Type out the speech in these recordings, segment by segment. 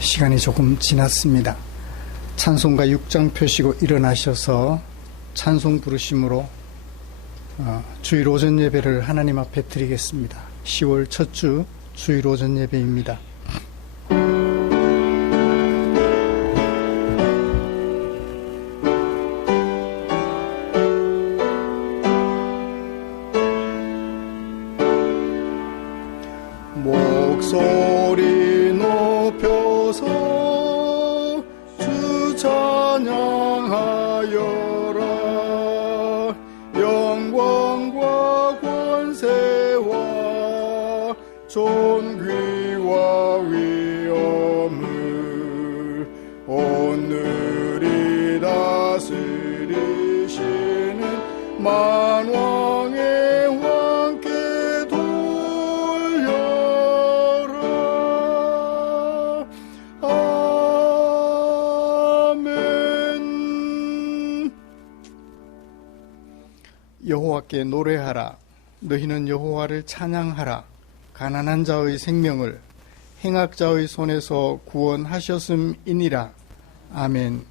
시간이 조금 지났습니다. 찬송가 6장 펴시고 일어나셔서 찬송 부르심으로 주일 오전 예배를 하나님 앞에 드리겠습니다. 10월 첫 주 주일 오전 예배입니다. 목소리 높여서 주 찬양하여라. 영광과 권세와 존귀와 위엄을 오늘이 다스리시는 만왕의 왕께 돌려라. 아멘. 여호와께 노래하라. 너희는 여호와를 찬양하라. 가난한 자의 생명을 행악자의 손에서 구원하셨음이니라. 아멘.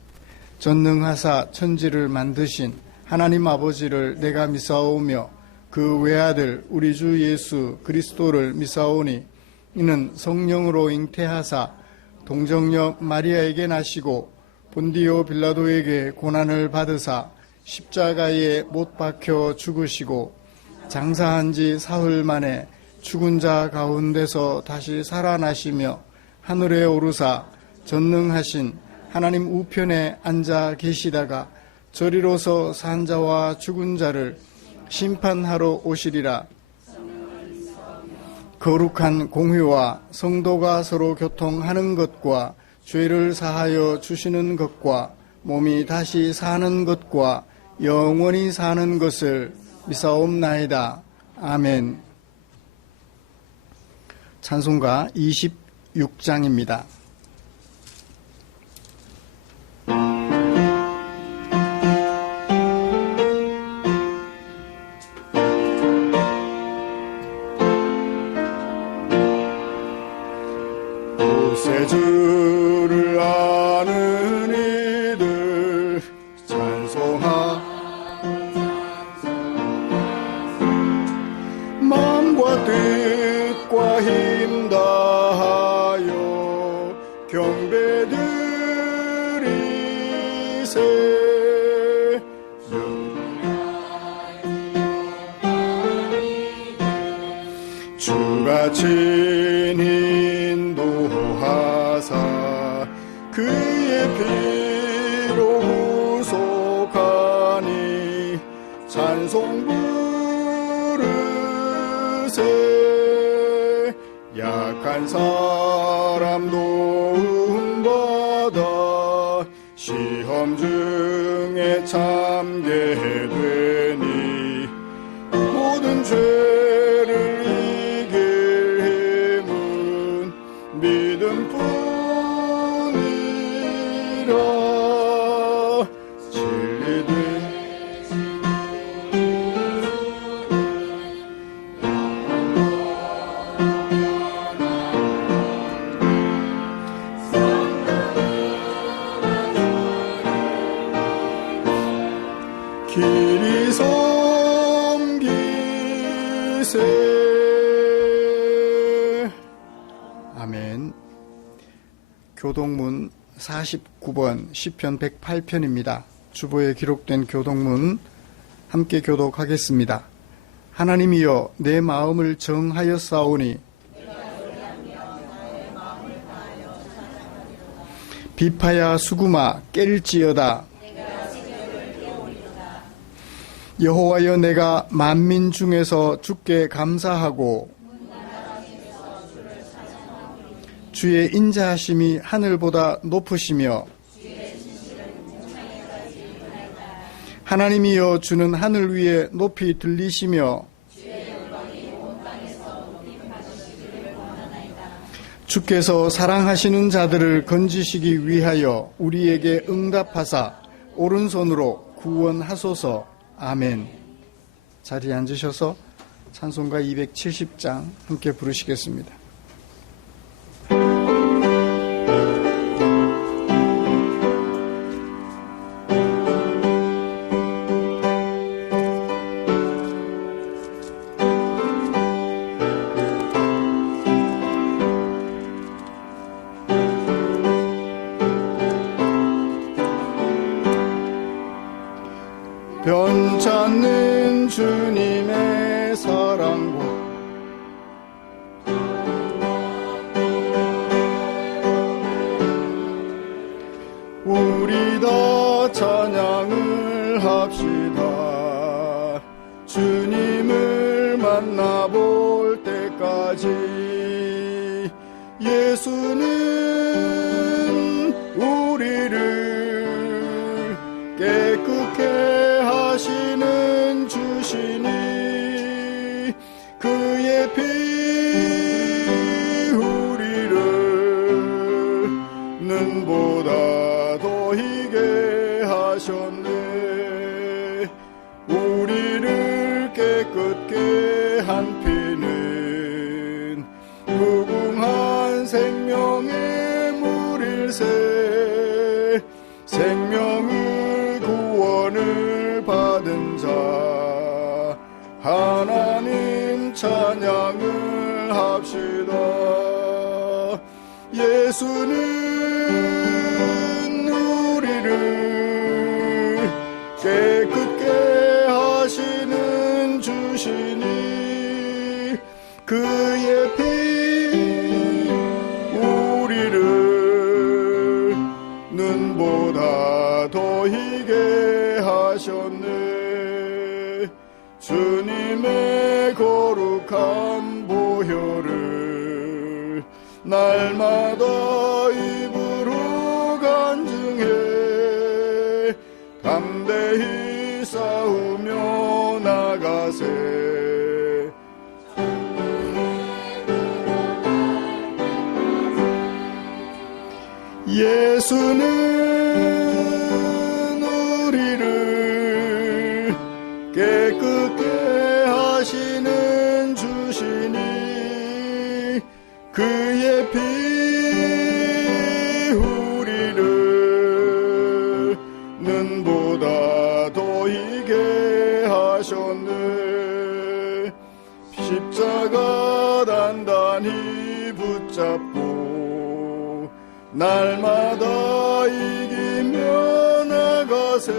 전능하사 천지를 만드신 하나님 아버지를 내가 미사오며 그 외아들 우리 주 예수 그리스도를 미사오니 이는 성령으로 잉태하사 동정녀 마리아에게 나시고 본디오 빌라도에게 고난을 받으사 십자가에 못 박혀 죽으시고 장사한 지 사흘 만에 죽은 자 가운데서 다시 살아나시며 하늘에 오르사 전능하신 하나님 우편에 앉아 계시다가 저리로서 산 자와 죽은 자를 심판하러 오시리라. 거룩한 공회와 성도가 서로 교통하는 것과 죄를 사하여 주시는 것과 몸이 다시 사는 것과 영원히 사는 것을 미사옵나이다. 아멘. 찬송가 26장입니다. 구세주를 아는 이들 찬송하 마음과 뜻과 힘 다하여 경배드리세. 주가 친히 인도하사 그의 피로 구속하니 찬송 부르세. 약한 사람 도움받아 시험 중에 참게 되니 모든 죄를 이길 힘은 믿음뿐이라. 진리된 길이 섬기세. 아멘. 교동문 49번 시편 108편입니다. 주보에 기록된 교동문 함께 교독하겠습니다. 하나님이여 내 마음을 정하였사오니 비파야 수구마 깰지어다. 여호와여 내가 만민 중에서 주께 감사하고 주의 인자하심이 하늘보다 높으시며 하나님이여 주는 하늘 위에 높이 들리시며 주께서 사랑하시는 자들을 건지시기 위하여 우리에게 응답하사 오른손으로 구원하소서. 아멘. 자리에 앉으셔서 찬송가 270장 함께 부르시겠습니다. 예수는 우리를 깨끗게 하시는 주시니 그의 피 우리를 눈보다 더 희게 하셨네. 우리를 깨끗게 한 피는 무궁한 생명의 물일세. 생명의 구원을 받은 자 하나님 찬양을 합시다. 예수는 우리를 깨끗게 하시는 주시니 그의 피 우리를 눈보다 더 희게 하셨네. 주님의 거룩한 보혈을 날마다 입으로 간증해 담대히 싸우며 나가세. 예수는 우리를 깨끗게 하시는 주시니 그의 피 우리를 눈보다 더 희게 하셨네. 십자가 단단히 붙잡고 날마다 이기며 나가세.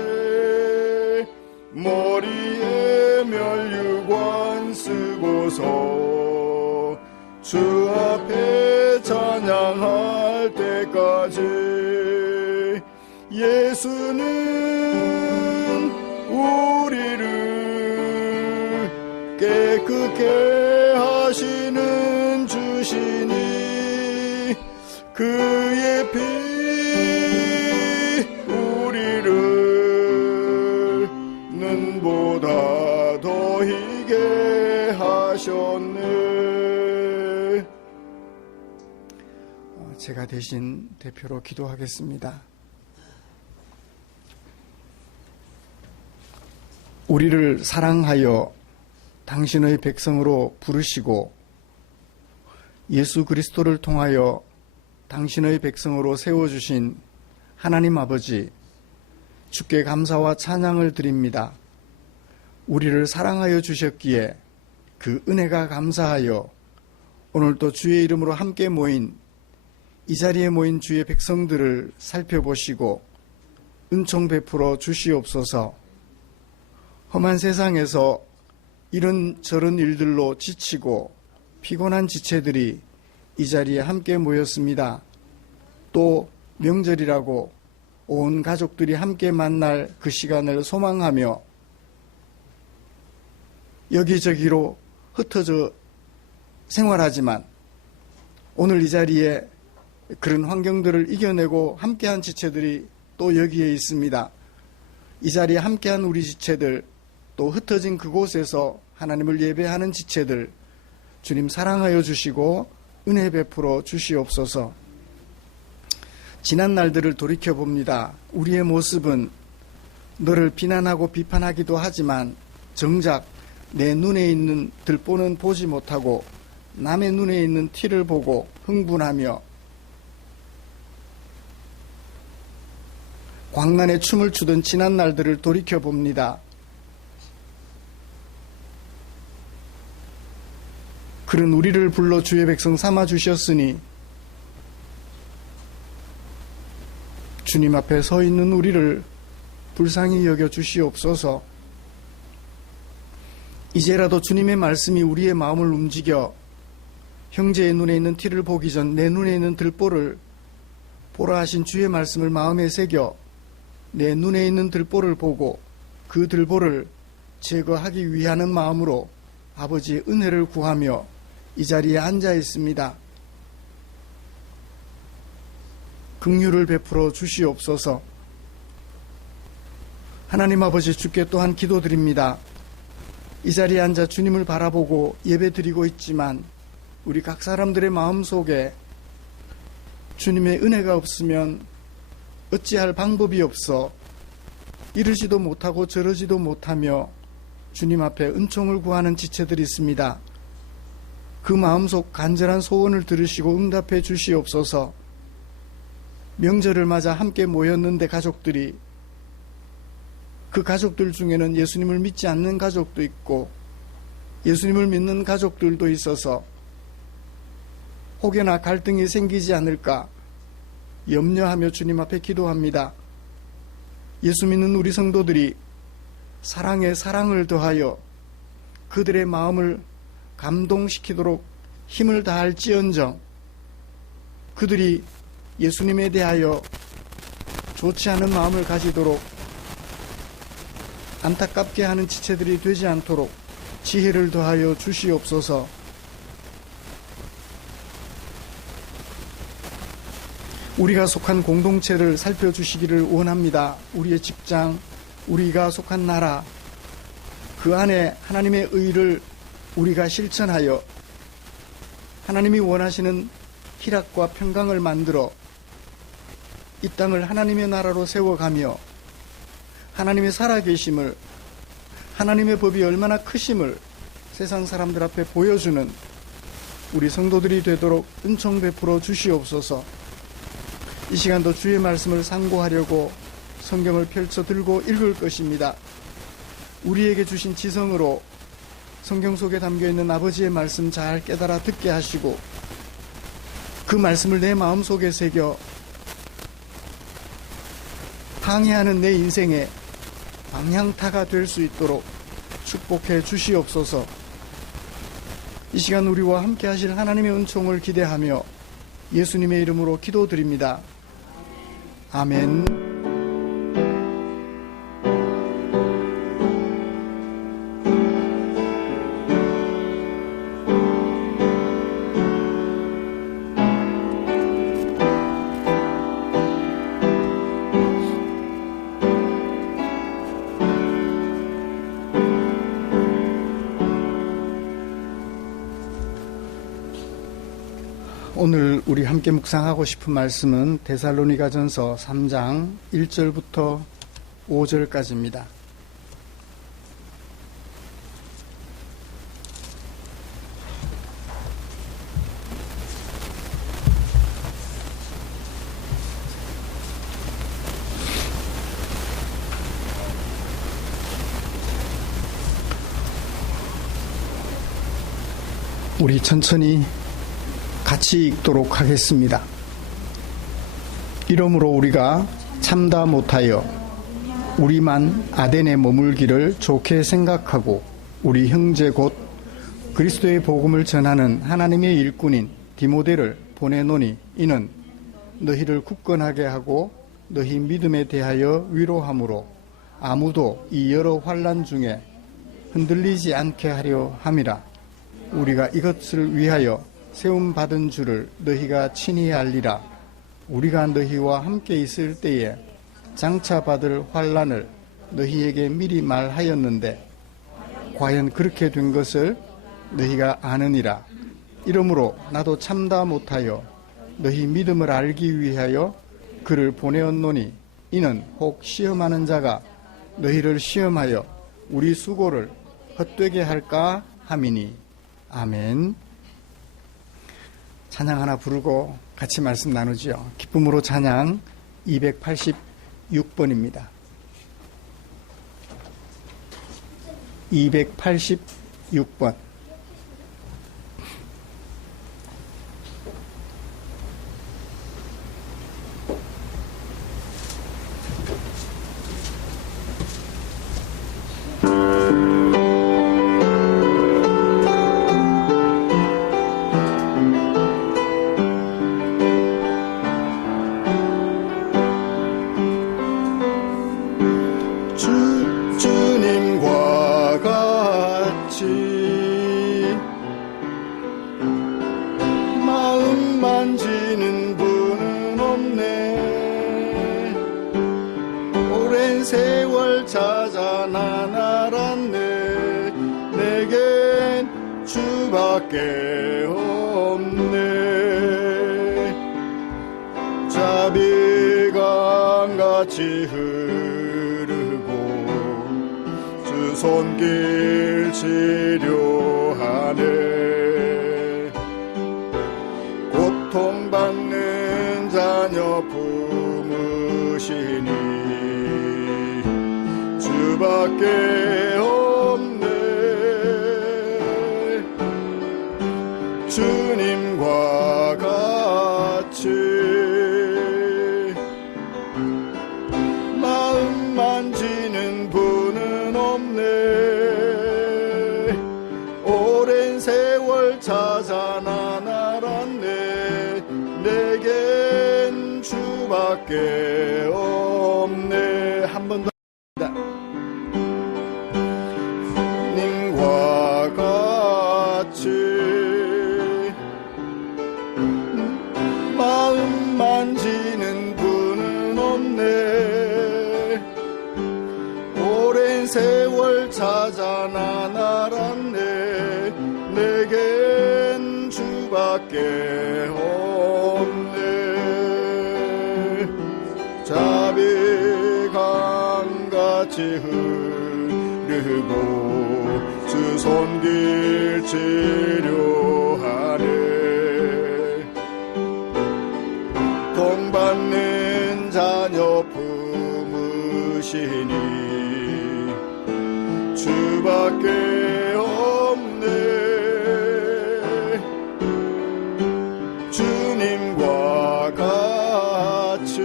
머리에 면류관 쓰고서 주 앞에 찬양할 때까지. 예수는 우리를 깨끗게 하시는 주시니 그의 피 우리를 눈보다 더 희게 하셨네. 제가 대신 대표로 기도하겠습니다. 우리를 사랑하여 당신의 백성으로 부르시고 예수 그리스도를 통하여 당신의 백성으로 세워주신 하나님 아버지, 주께 감사와 찬양을 드립니다. 우리를 사랑하여 주셨기에 그 은혜가 감사하여 오늘도 주의 이름으로 함께 모인 이 자리에 모인 주의 백성들을 살펴보시고 은총 베풀어 주시옵소서. 험한 세상에서 이런저런 일들로 지치고 피곤한 지체들이 이 자리에 함께 모였습니다. 또 명절이라고 온 가족들이 함께 만날 그 시간을 소망하며 여기저기로 흩어져 생활하지만 오늘 이 자리에 그런 환경들을 이겨내고 함께한 지체들이 또 여기에 있습니다. 이 자리에 함께한 우리 지체들, 또 흩어진 그곳에서 하나님을 예배하는 지체들, 주님 사랑하여 주시고 은혜 베풀어 주시옵소서. 지난 날들을 돌이켜봅니다. 우리의 모습은 너를 비난하고 비판하기도 하지만 정작 내 눈에 있는 들보는 보지 못하고 남의 눈에 있는 티를 보고 흥분하며 광란에 춤을 추던 지난 날들을 돌이켜봅니다. 그런 우리를 불러 주의 백성 삼아 주셨으니 주님 앞에 서 있는 우리를 불쌍히 여겨 주시옵소서. 이제라도 주님의 말씀이 우리의 마음을 움직여 형제의 눈에 있는 티를 보기 전 내 눈에 있는 들보를 보라 하신 주의 말씀을 마음에 새겨 내 눈에 있는 들보를 보고 그 들보를 제거하기 위하는 마음으로 아버지의 은혜를 구하며 이 자리에 앉아 있습니다. 긍휼을 베풀어 주시옵소서. 하나님 아버지, 주께 또한 기도드립니다. 이 자리에 앉아 주님을 바라보고 예배드리고 있지만 우리 각 사람들의 마음속에 주님의 은혜가 없으면 어찌할 방법이 없어 이르지도 못하고 저러지도 못하며 주님 앞에 은총을 구하는 지체들이 있습니다. 그 마음속 간절한 소원을 들으시고 응답해 주시옵소서. 명절을 맞아 함께 모였는데 가족들이, 그 가족들 중에는 예수님을 믿지 않는 가족도 있고 예수님을 믿는 가족들도 있어서 혹여나 갈등이 생기지 않을까 염려하며 주님 앞에 기도합니다. 예수 믿는 우리 성도들이 사랑에 사랑을 더하여 그들의 마음을 감동시키도록 힘을 다할지언정 그들이 예수님에 대하여 좋지 않은 마음을 가지도록 안타깝게 하는 지체들이 되지 않도록 지혜를 더하여 주시옵소서. 우리가 속한 공동체를 살펴주시기를 원합니다. 우리의 직장, 우리가 속한 나라, 그 안에 하나님의 의를 우리가 실천하여 하나님이 원하시는 희락과 평강을 만들어 이 땅을 하나님의 나라로 세워가며 하나님의 살아계심을, 하나님의 법이 얼마나 크심을 세상 사람들 앞에 보여주는 우리 성도들이 되도록 은총 베풀어 주시옵소서. 이 시간도 주의 말씀을 상고하려고 성경을 펼쳐 들고 읽을 것입니다. 우리에게 주신 지성으로 성경 속에 담겨있는 아버지의 말씀 잘 깨달아 듣게 하시고 그 말씀을 내 마음속에 새겨 항해하는 내 인생의 방향타가 될 수 있도록 축복해 주시옵소서. 이 시간 우리와 함께 하실 하나님의 은총을 기대하며 예수님의 이름으로 기도드립니다. 아멘. 오늘 우리 함께 묵상하고 싶은 말씀은 데살로니가전서 3장 1절부터 5절까지입니다. 우리 천천히 같이 읽도록 하겠습니다. 이러므로 우리가 참다 못하여 우리만 아덴에 머물기를 좋게 생각하고 우리 형제 곧 그리스도의 복음을 전하는 하나님의 일꾼인 디모데를 보내노니 이는 너희를 굳건하게 하고 너희 믿음에 대하여 위로함으로 아무도 이 여러 환난 중에 흔들리지 않게 하려 함이라. 우리가 이것을 위하여 세움받은 줄을 너희가 친히 알리라. 우리가 너희와 함께 있을 때에 장차 받을 환난을 너희에게 미리 말하였는데 과연 그렇게 된 것을 너희가 아느니라. 이러므로 나도 참다 못하여 너희 믿음을 알기 위하여 그를 보내었노니 이는 혹 시험하는 자가 너희를 시험하여 우리 수고를 헛되게 할까 함이니. 아멘. 찬양 하나 부르고 같이 말씀 나누죠. 기쁨으로 찬양 286번입니다. 286번. 주님과 같이 난 알았네. 내겐 주밖에 없네. 자비강같이 흐르고 주 손길 치료하네. 고통받는 자녀 품으시니 주밖에 없네. 주님과 같이 마음 만지는 분은 없네. 오랜 세월 찾아 난 알았네. 내겐 주밖에 없네. 한 번 더. 님과 같이 마음 만지는 분은 없네. 오랜 세월 찾아 난 알았네. 내겐 주밖에 없네. 자비강같이 흐르고 주 손길 치료하네. 동받는 자녀 품으시니 주밖에 없네. 주님과 같이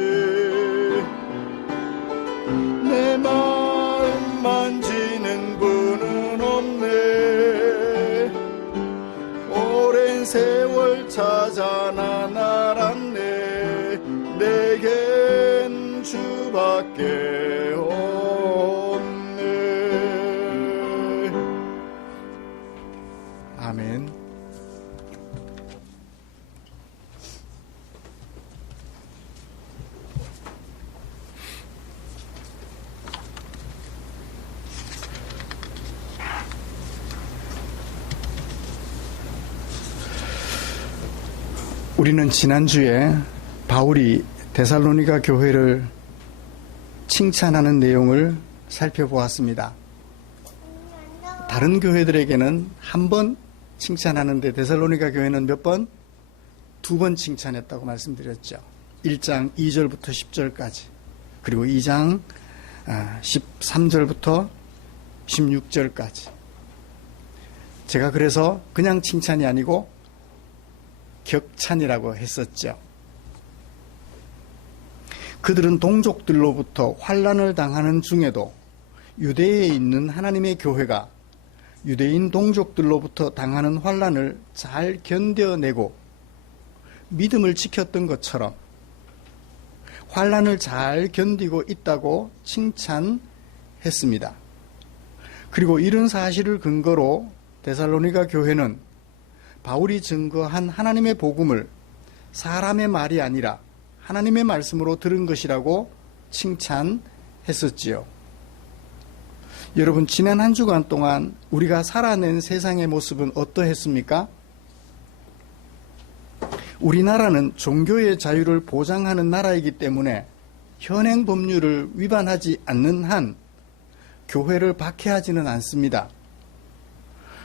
내 마음 만지는 분은 없네. 오랜 세월 찾아 난 알았네. 내겐 주밖에 없네. 아멘. 우리는 지난주에 바울이 데살로니가 교회를 칭찬하는 내용을 살펴보았습니다. 다른 교회들에게는 한 번 칭찬하는데 데살로니가 교회는 몇 번? 2번 칭찬했다고 말씀드렸죠. 1장 2절부터 10절까지, 그리고 2장 13절부터 16절까지. 제가 그래서 그냥 칭찬이 아니고 격찬이라고 했었죠. 그들은 동족들로부터 환난을 당하는 중에도 유대에 있는 하나님의 교회가 유대인 동족들로부터 당하는 환난을 잘 견뎌내고 믿음을 지켰던 것처럼 환난을 잘 견디고 있다고 칭찬했습니다. 그리고 이런 사실을 근거로 데살로니가 교회는 바울이 증거한 하나님의 복음을 사람의 말이 아니라 하나님의 말씀으로 들은 것이라고 칭찬했었지요. 여러분, 지난 한 주간 동안 우리가 살아낸 세상의 모습은 어떠했습니까? 우리나라는 종교의 자유를 보장하는 나라이기 때문에 현행 법률을 위반하지 않는 한 교회를 박해하지는 않습니다.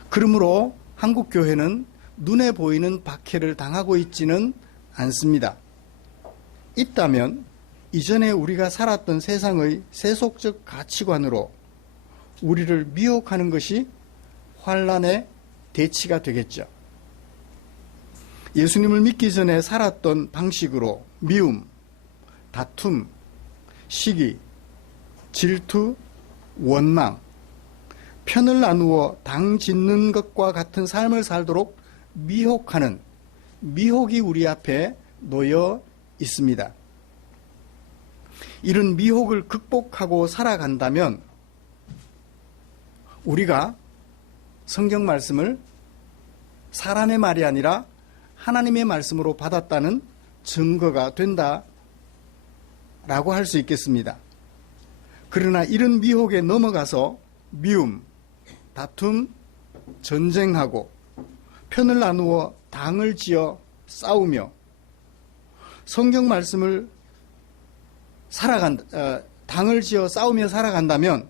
그러므로 한국 교회는 눈에 보이는 박해를 당하고 있지는 않습니다. 있다면 이전에 우리가 살았던 세상의 세속적 가치관으로 우리를 미혹하는 것이 환난의 대치가 되겠죠. 예수님을 믿기 전에 살았던 방식으로 미움, 다툼, 시기, 질투, 원망, 편을 나누어 당 짓는 것과 같은 삶을 살도록 미혹하는 미혹이 우리 앞에 놓여 있습니다. 이런 미혹을 극복하고 살아간다면 우리가 성경 말씀을 사람의 말이 아니라 하나님의 말씀으로 받았다는 증거가 된다라고 할 수 있겠습니다. 그러나 이런 미혹에 넘어가서 미움, 다툼, 전쟁하고 편을 나누어 당을 지어 싸우며 성경 말씀을 당을 지어 싸우며 살아간다면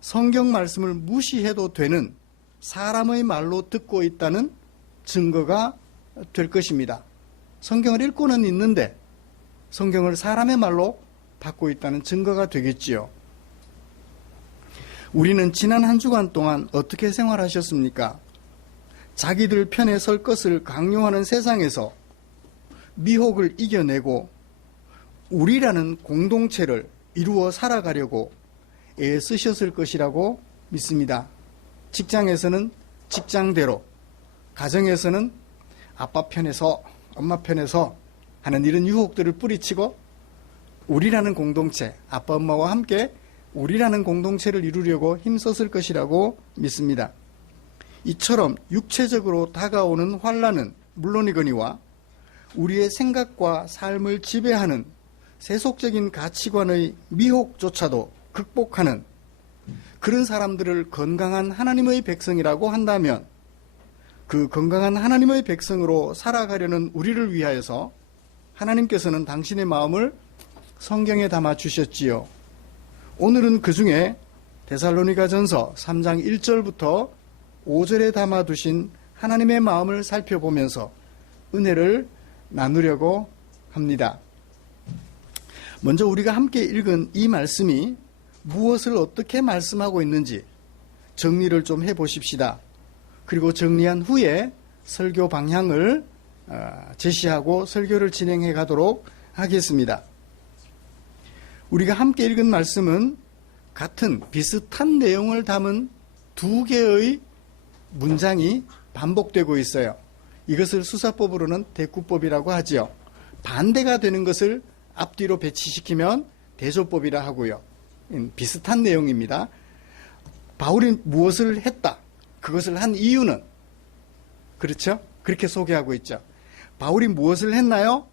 성경 말씀을 무시해도 되는 사람의 말로 듣고 있다는 증거가 될 것입니다. 성경을 읽고는 있는데 성경을 사람의 말로 받고 있다는 증거가 되겠지요. 우리는 지난 한 주간 동안 어떻게 생활하셨습니까? 자기들 편에 설 것을 강요하는 세상에서 미혹을 이겨내고 우리라는 공동체를 이루어 살아가려고 애쓰셨을 것이라고 믿습니다. 직장에서는 직장대로, 가정에서는 아빠 편에서, 엄마 편에서 하는 이런 유혹들을 뿌리치고 우리라는 공동체, 아빠 엄마와 함께 우리라는 공동체를 이루려고 힘썼을 것이라고 믿습니다. 이처럼 육체적으로 다가오는 환난은 물론이거니와 우리의 생각과 삶을 지배하는 세속적인 가치관의 미혹조차도 극복하는 그런 사람들을 건강한 하나님의 백성이라고 한다면 그 건강한 하나님의 백성으로 살아가려는 우리를 위하여서 하나님께서는 당신의 마음을 성경에 담아 주셨지요. 오늘은 그 중에 데살로니가전서 3장 1절부터 5절에 담아 두신 하나님의 마음을 살펴보면서 은혜를 나누려고 합니다. 먼저 우리가 함께 읽은 이 말씀이 무엇을 어떻게 말씀하고 있는지 정리를 좀 해보십시다. 그리고 정리한 후에 설교 방향을 제시하고 설교를 진행해 가도록 하겠습니다. 우리가 함께 읽은 말씀은 같은 비슷한 내용을 담은 두 개의 문장이 반복되고 있어요. 이것을 수사법으로는 대꾸법이라고 하지요. 반대가 되는 것을 앞뒤로 배치시키면 대조법이라 하고요. 비슷한 내용입니다. 바울이 무엇을 했다. 그것을 한 이유는 그렇죠? 그렇게 소개하고 있죠. 바울이 무엇을 했나요?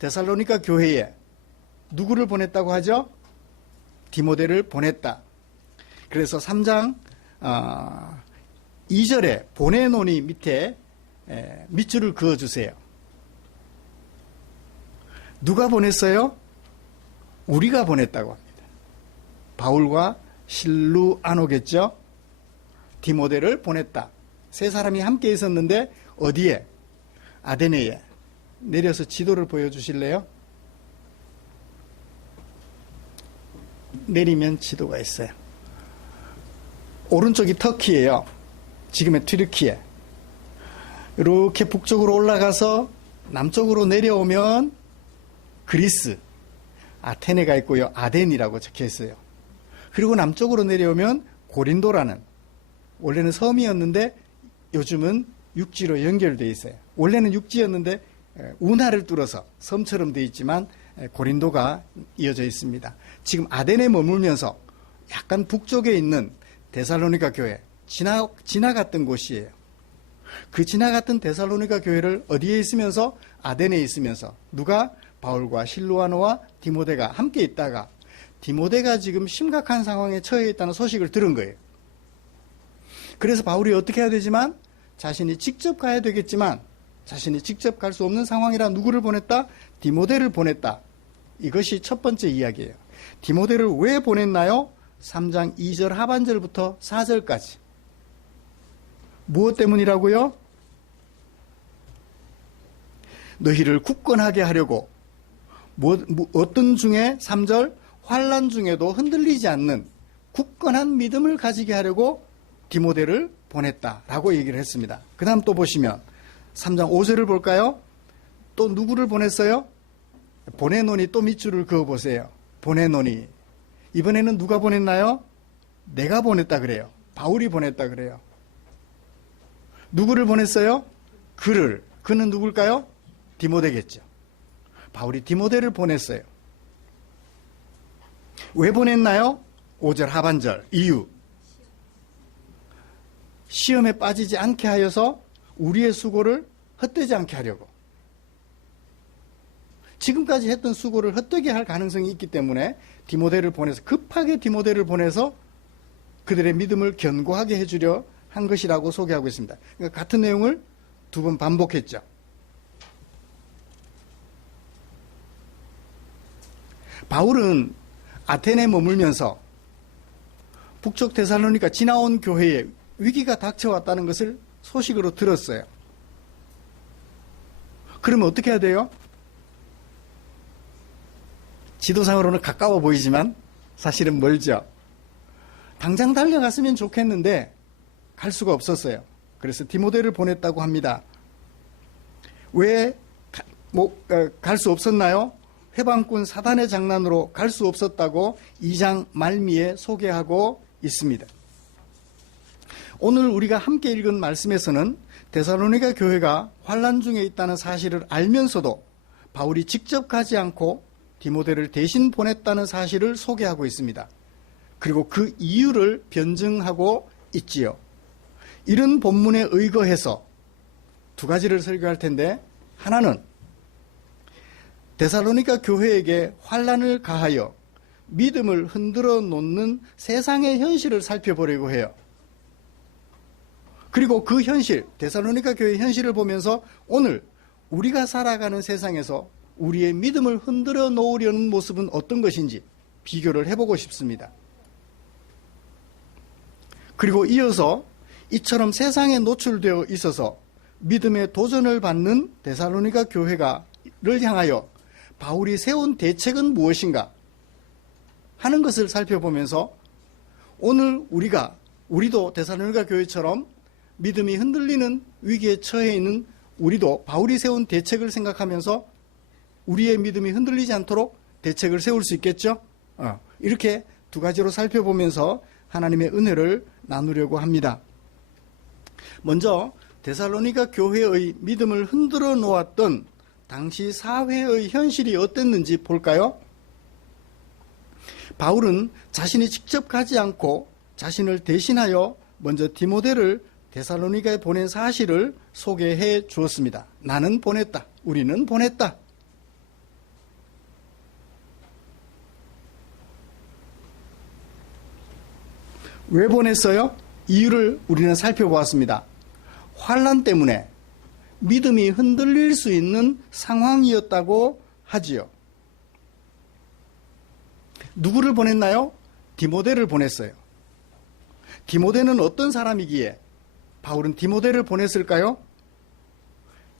데살로니가 교회에 누구를 보냈다고 하죠? 디모데를 보냈다. 그래서 3장 2절에 보내노니 밑에 밑줄을 그어주세요. 누가 보냈어요? 우리가 보냈다고 합니다. 바울과 실루아노겠죠? 디모데를 보냈다. 세 사람이 함께 있었는데 어디에? 아데네에. 내려서 지도를 보여주실래요? 내리면 지도가 있어요. 오른쪽이 터키예요. 지금의 튀르키예. 이렇게 북쪽으로 올라가서 남쪽으로 내려오면 그리스, 아테네가 있고요. 아덴이라고 적혀 있어요. 그리고 남쪽으로 내려오면 고린도라는 원래는 섬이었는데 요즘은 육지로 연결되어 있어요. 원래는 육지였는데 운하를 뚫어서 섬처럼 되어 있지만 고린도가 이어져 있습니다. 지금 아덴에 머물면서 약간 북쪽에 있는 데살로니가 교회 지나갔던 곳이에요. 그 지나갔던 데살로니가 교회를 어디에 있으면서? 아덴에 있으면서 누가? 바울과 실루아노와 디모데가 함께 있다가 디모데가 지금 심각한 상황에 처해 있다는 소식을 들은 거예요. 그래서 바울이 어떻게 해야 되지만 자신이 직접 가야 되겠지만 자신이 직접 갈 수 없는 상황이라 누구를 보냈다? 디모데를 보냈다. 이것이 첫 번째 이야기예요. 디모데를 왜 보냈나요? 3장 2절 하반절부터 4절까지. 무엇 때문이라고요? 너희를 굳건하게 하려고 어떤 중에 3절 환난 중에도 흔들리지 않는 굳건한 믿음을 가지게 하려고 디모데를 보냈다라고 얘기를 했습니다. 그 다음 또 보시면 3장 5절을 볼까요? 또 누구를 보냈어요? 보내노니 또 밑줄을 그어보세요. 보내노니 이번에는 누가 보냈나요? 내가 보냈다 그래요. 바울이 보냈다 그래요. 누구를 보냈어요? 그는 누굴까요? 디모데겠죠. 바울이 디모데를 보냈어요. 왜 보냈나요? 5절 하반절 이유. 시험에 빠지지 않게 하여서 우리의 수고를 헛되지 않게 하려고. 지금까지 했던 수고를 헛되게 할 가능성이 있기 때문에 급하게 디모데를 보내서 그들의 믿음을 견고하게 해주려 한 것이라고 소개하고 있습니다. 그러니까 같은 내용을 두 번 반복했죠. 바울은 아테네에 머물면서 북쪽 데살로니가 지나온 교회에 위기가 닥쳐왔다는 것을 소식으로 들었어요. 그러면 어떻게 해야 돼요? 지도상으로는 가까워 보이지만 사실은 멀죠. 당장 달려갔으면 좋겠는데 갈 수가 없었어요. 그래서 디모데를 보냈다고 합니다. 왜 갈 수 없었나요? 회방꾼 사단의 장난으로 갈 수 없었다고 2장 말미에 소개하고 있습니다. 오늘 우리가 함께 읽은 말씀에서는 데살로니가 교회가 환난 중에 있다는 사실을 알면서도 바울이 직접 가지 않고 디모데를 대신 보냈다는 사실을 소개하고 있습니다. 그리고 그 이유를 변증하고 있지요. 이런 본문에 의거해서 두 가지를 설교할 텐데, 하나는 데살로니가 교회에게 환난을 가하여 믿음을 흔들어 놓는 세상의 현실을 살펴보려고 해요. 그리고 그 현실, 데살로니가 교회의 현실을 보면서 오늘 우리가 살아가는 세상에서 우리의 믿음을 흔들어 놓으려는 모습은 어떤 것인지 비교를 해보고 싶습니다. 그리고 이어서 이처럼 세상에 노출되어 있어서 믿음의 도전을 받는 데살로니가 교회를 향하여 바울이 세운 대책은 무엇인가 하는 것을 살펴보면서 오늘 우리도 데살로니가 교회처럼 믿음이 흔들리는 위기에 처해 있는 우리도 바울이 세운 대책을 생각하면서 우리의 믿음이 흔들리지 않도록 대책을 세울 수 있겠죠? 이렇게 두 가지로 살펴보면서 하나님의 은혜를 나누려고 합니다. 먼저 데살로니가 교회의 믿음을 흔들어 놓았던 당시 사회의 현실이 어땠는지 볼까요? 바울은 자신이 직접 가지 않고 자신을 대신하여 먼저 디모데를 데살로니가에 보낸 사실을 소개해 주었습니다. 나는 보냈다. 우리는 보냈다. 왜 보냈어요? 이유를 우리는 살펴보았습니다. 환난 때문에 믿음이 흔들릴 수 있는 상황이었다고 하지요. 누구를 보냈나요? 디모데를 보냈어요. 디모데는 어떤 사람이기에 바울은 디모데를 보냈을까요?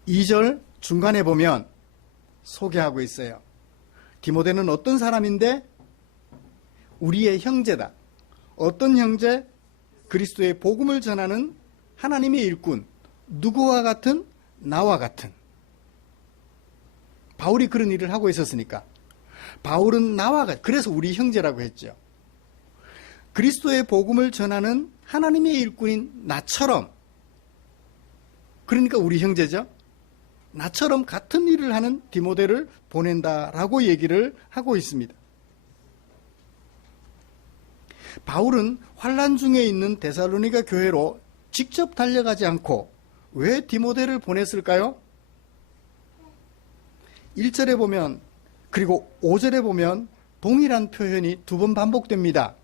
2절 중간에 보면 소개하고 있어요. 디모데는 어떤 사람인데? 우리의 형제다. 어떤 형제? 그리스도의 복음을 전하는 하나님의 일꾼. 누구와 같은? 나와 같은. 바울이 그런 일을 하고 있었으니까. 바울은 나와 같은. 그래서 우리 형제라고 했죠. 그리스도의 복음을 전하는 하나님의 일꾼인 나처럼, 그러니까 우리 형제죠. 나처럼 같은 일을 하는 디모데를 보낸다라고 얘기를 하고 있습니다. 바울은 환난 중에 있는 데살로니가 교회로 직접 달려가지 않고 왜 디모데를 보냈을까요? 1절에 보면, 그리고 5절에 보면 동일한 표현이 두 번 반복됩니다.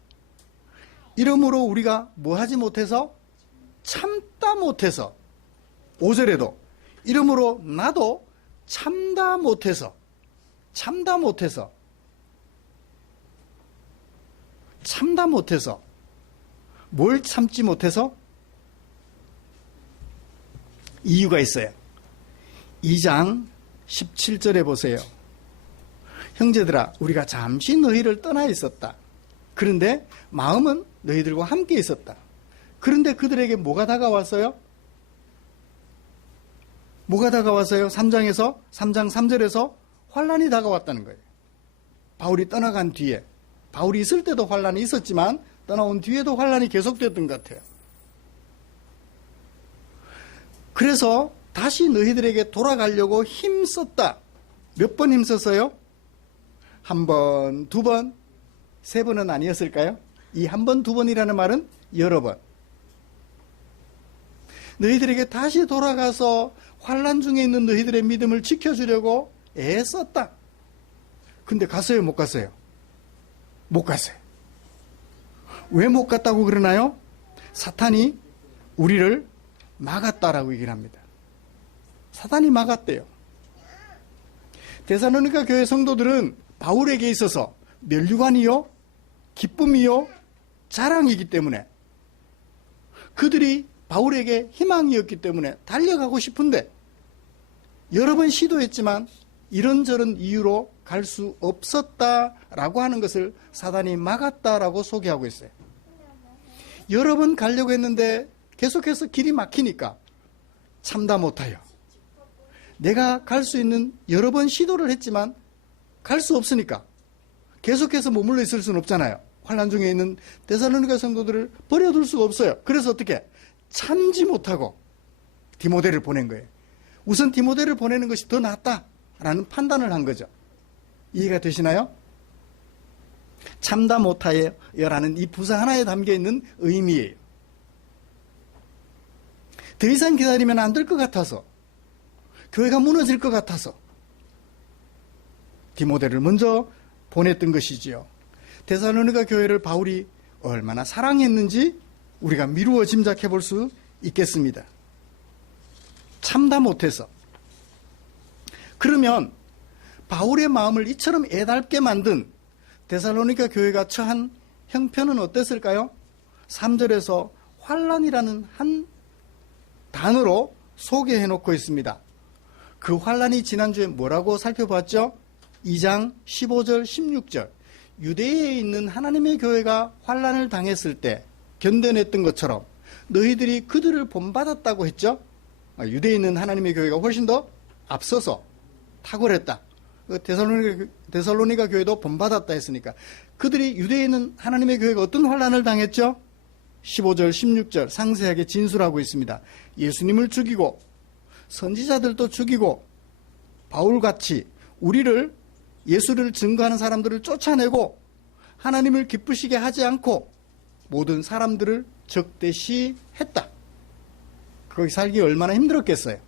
이러므로 우리가 뭐 하지 못해서? 참다 못해서. 5절에도 이러므로 나도 참다 못해서. 뭘 참지 못해서? 이유가 있어요. 2장 17절에 보세요. 형제들아, 우리가 잠시 너희를 떠나 있었다. 그런데 마음은 너희들과 함께 있었다. 그런데 그들에게 뭐가 다가왔어요? 3장 3절에서 환난이 다가왔다는 거예요. 바울이 떠나간 뒤에. 바울이 있을 때도 환난이 있었지만 떠나온 뒤에도 환난이 계속됐던 것 같아요. 그래서 다시 너희들에게 돌아가려고 힘썼다. 몇 번 힘썼어요? 한 번, 두 번, 세 번은 아니었을까요? 이 한 번, 두 번이라는 말은 여러 번. 너희들에게 다시 돌아가서 환난 중에 있는 너희들의 믿음을 지켜주려고 애썼다. 근데 갔어요, 못 갔어요? 못 갔어요. 왜 못 갔다고 그러나요? 사탄이 우리를 막았다라고 얘기를 합니다. 사탄이 막았대요. 데살로니가 교회 성도들은 바울에게 있어서 면류관이요, 기쁨이요, 자랑이기 때문에, 그들이 바울에게 희망이었기 때문에 달려가고 싶은데 여러 번 시도했지만 이런저런 이유로 갈 수 없었다라고 하는 것을 사단이 막았다라고 소개하고 있어요. 여러 번 가려고 했는데 계속해서 길이 막히니까 참다 못하여, 내가 갈 수 있는 여러 번 시도를 했지만 갈 수 없으니까 계속해서 머물러 있을 수는 없잖아요. 환난 중에 있는 데살로니가 성도들을 버려둘 수가 없어요. 그래서 어떻게? 참지 못하고 디모데를 보낸 거예요. 우선 디모데를 보내는 것이 더 낫다라는 판단을 한 거죠. 이해가 되시나요? 참다 못하여라는 이 부사 하나에 담겨있는 의미예요. 더 이상 기다리면 안 될 것 같아서, 교회가 무너질 것 같아서 디모데를 먼저 보냈던 것이지요. 데살로니가 교회를 바울이 얼마나 사랑했는지 우리가 미루어 짐작해 볼 수 있겠습니다. 참다 못해서. 그러면 바울의 마음을 이처럼 애달게 만든 데살로니가 교회가 처한 형편은 어땠을까요? 3절에서 환난이라는 한 단어로 소개해 놓고 있습니다. 그 환난이 지난주에 뭐라고 살펴봤죠? 2장 15절 16절. 유대에 있는 하나님의 교회가 환난을 당했을 때 견뎌냈던 것처럼 너희들이 그들을 본받았다고 했죠? 유대에 있는 하나님의 교회가 훨씬 더 앞서서 탁월했다. 데살로니가 교회도 본받았다 했으니까 그들이 유대에 있는 하나님의 교회가 어떤 환난을 당했죠? 15절 16절 상세하게 진술하고 있습니다. 예수님을 죽이고 선지자들도 죽이고 바울같이 우리를, 예수를 증거하는 사람들을 쫓아내고 하나님을 기쁘시게 하지 않고 모든 사람들을 적대시했다. 거기 살기 얼마나 힘들었겠어요.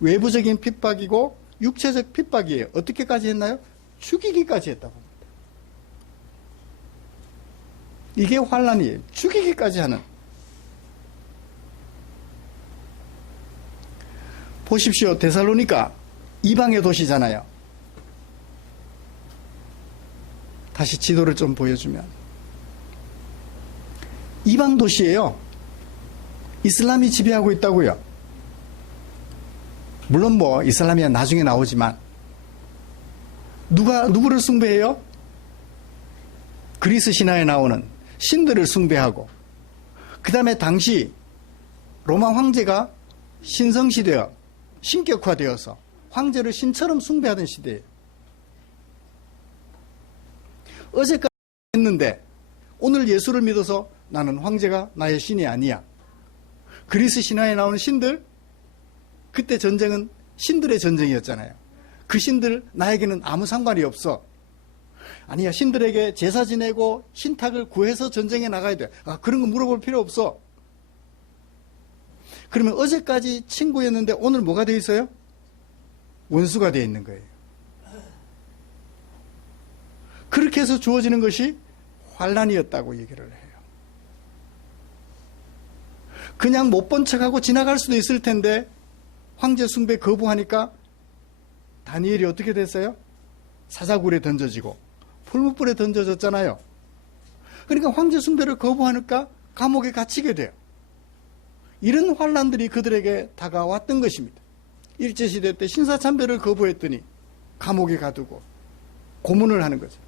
외부적인 핍박이고 육체적 핍박이에요. 어떻게까지 했나요? 죽이기까지 했다고 합니다. 이게 환난이에요. 죽이기까지 하는. 보십시오. 데살로니가 이방의 도시잖아요. 다시 지도를 좀 보여주면 이방 도시예요. 이슬람이 지배하고 있다고요. 물론 뭐 이슬람이 나중에 나오지만 누구를 숭배해요? 그리스 신화에 나오는 신들을 숭배하고, 그 다음에 당시 로마 황제가 신성시되어 신격화되어서 황제를 신처럼 숭배하던 시대예요. 어제까지 했는데 오늘 예수를 믿어서 나는 황제가 나의 신이 아니야. 그리스 신화에 나오는 신들, 그때 전쟁은 신들의 전쟁이었잖아요. 그 신들 나에게는 아무 상관이 없어. 아니야, 신들에게 제사 지내고 신탁을 구해서 전쟁에 나가야 돼. 그런 거 물어볼 필요 없어. 그러면 어제까지 친구였는데 오늘 뭐가 돼 있어요? 원수가 돼 있는 거예요. 그렇게 해서 주어지는 것이 환난이었다고 얘기를 해요. 그냥 못 본 척하고 지나갈 수도 있을 텐데 황제 숭배 거부하니까 다니엘이 어떻게 됐어요? 사자굴에 던져지고 풀무불에 던져졌잖아요. 그러니까 황제 숭배를 거부하니까 감옥에 갇히게 돼요. 이런 환난들이 그들에게 다가왔던 것입니다. 일제시대 때 신사참배를 거부했더니 감옥에 가두고 고문을 하는 거죠.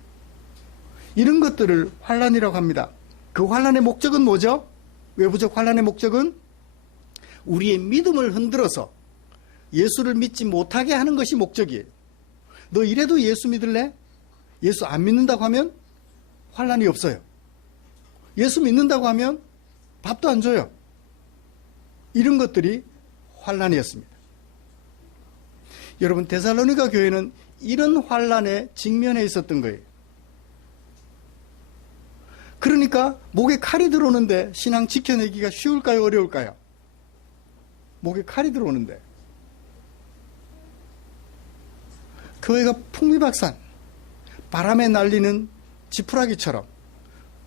이런 것들을 환난이라고 합니다. 그 환난의 목적은 뭐죠? 외부적 환난의 목적은 우리의 믿음을 흔들어서 예수를 믿지 못하게 하는 것이 목적이에요. 너 이래도 예수 믿을래? 예수 안 믿는다고 하면 환난이 없어요. 예수 믿는다고 하면 밥도 안 줘요. 이런 것들이 환난이었습니다. 여러분, 데살로니가 교회는 이런 환난에 직면해 있었던 거예요. 그러니까 목에 칼이 들어오는데 신앙 지켜내기가 쉬울까요? 어려울까요? 목에 칼이 들어오는데 교회가 풍비박산, 바람에 날리는 지푸라기처럼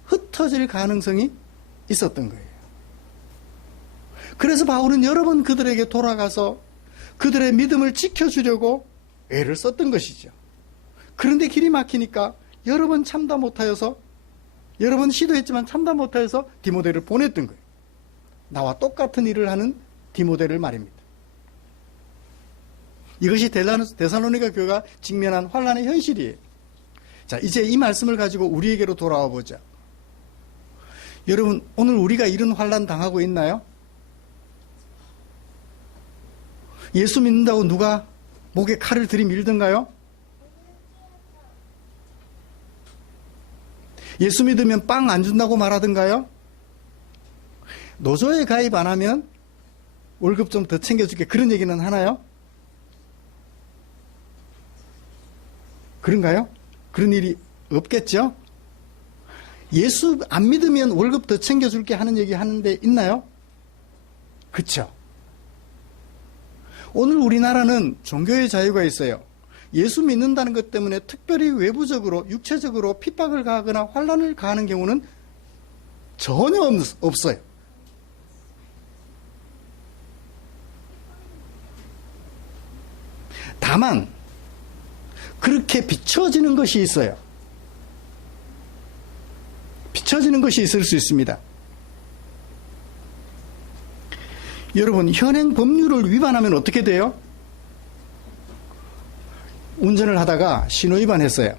흩어질 가능성이 있었던 거예요. 그래서 바울은 여러 번 그들에게 돌아가서 그들의 믿음을 지켜주려고 애를 썼던 것이죠. 그런데 길이 막히니까 여러 번 참다 못하여서, 여러 번 시도했지만 참다 못하여서 디모데를 보냈던 거예요. 나와 똑같은 일을 하는 디모데를 말입니다. 이것이 데살로니가 교회가 직면한 환난의 현실이에요. 자, 이제 이 말씀을 가지고 우리에게로 돌아와 보자. 여러분, 오늘 우리가 이런 환난 당하고 있나요? 예수 믿는다고 누가 목에 칼을 들이밀던가요? 예수 믿으면 빵 안 준다고 말하던가요? 노조에 가입 안 하면 월급 좀 더 챙겨줄게, 그런 얘기는 하나요? 그런가요? 그런 일이 없겠죠? 예수 안 믿으면 월급 더 챙겨줄게 하는 얘기 하는데 있나요? 그렇죠? 오늘 우리나라는 종교의 자유가 있어요. 예수 믿는다는 것 때문에 특별히 외부적으로, 육체적으로 핍박을 가하거나 환난을 가하는 경우는 전혀 없어요. 다만 그렇게 비춰지는 것이 있어요. 비춰지는 것이 있을 수 있습니다. 여러분, 현행 법률을 위반하면 어떻게 돼요? 운전을 하다가 신호 위반했어요.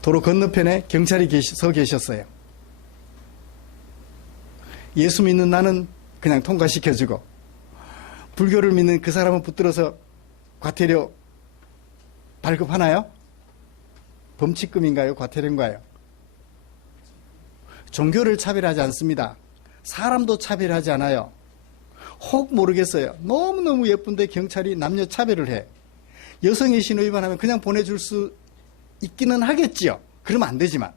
도로 건너편에 경찰이 서 계셨어요. 예수 믿는 나는 그냥 통과시켜주고, 불교를 믿는 그 사람은 붙들어서 과태료 발급하나요? 범칙금인가요? 과태료인가요? 종교를 차별하지 않습니다. 사람도 차별하지 않아요. 혹 모르겠어요. 너무너무 예쁜데 경찰이 남녀 차별을 해. 여성이 신호 위반하면 그냥 보내줄 수 있기는 하겠지요. 그러면 안 되지만.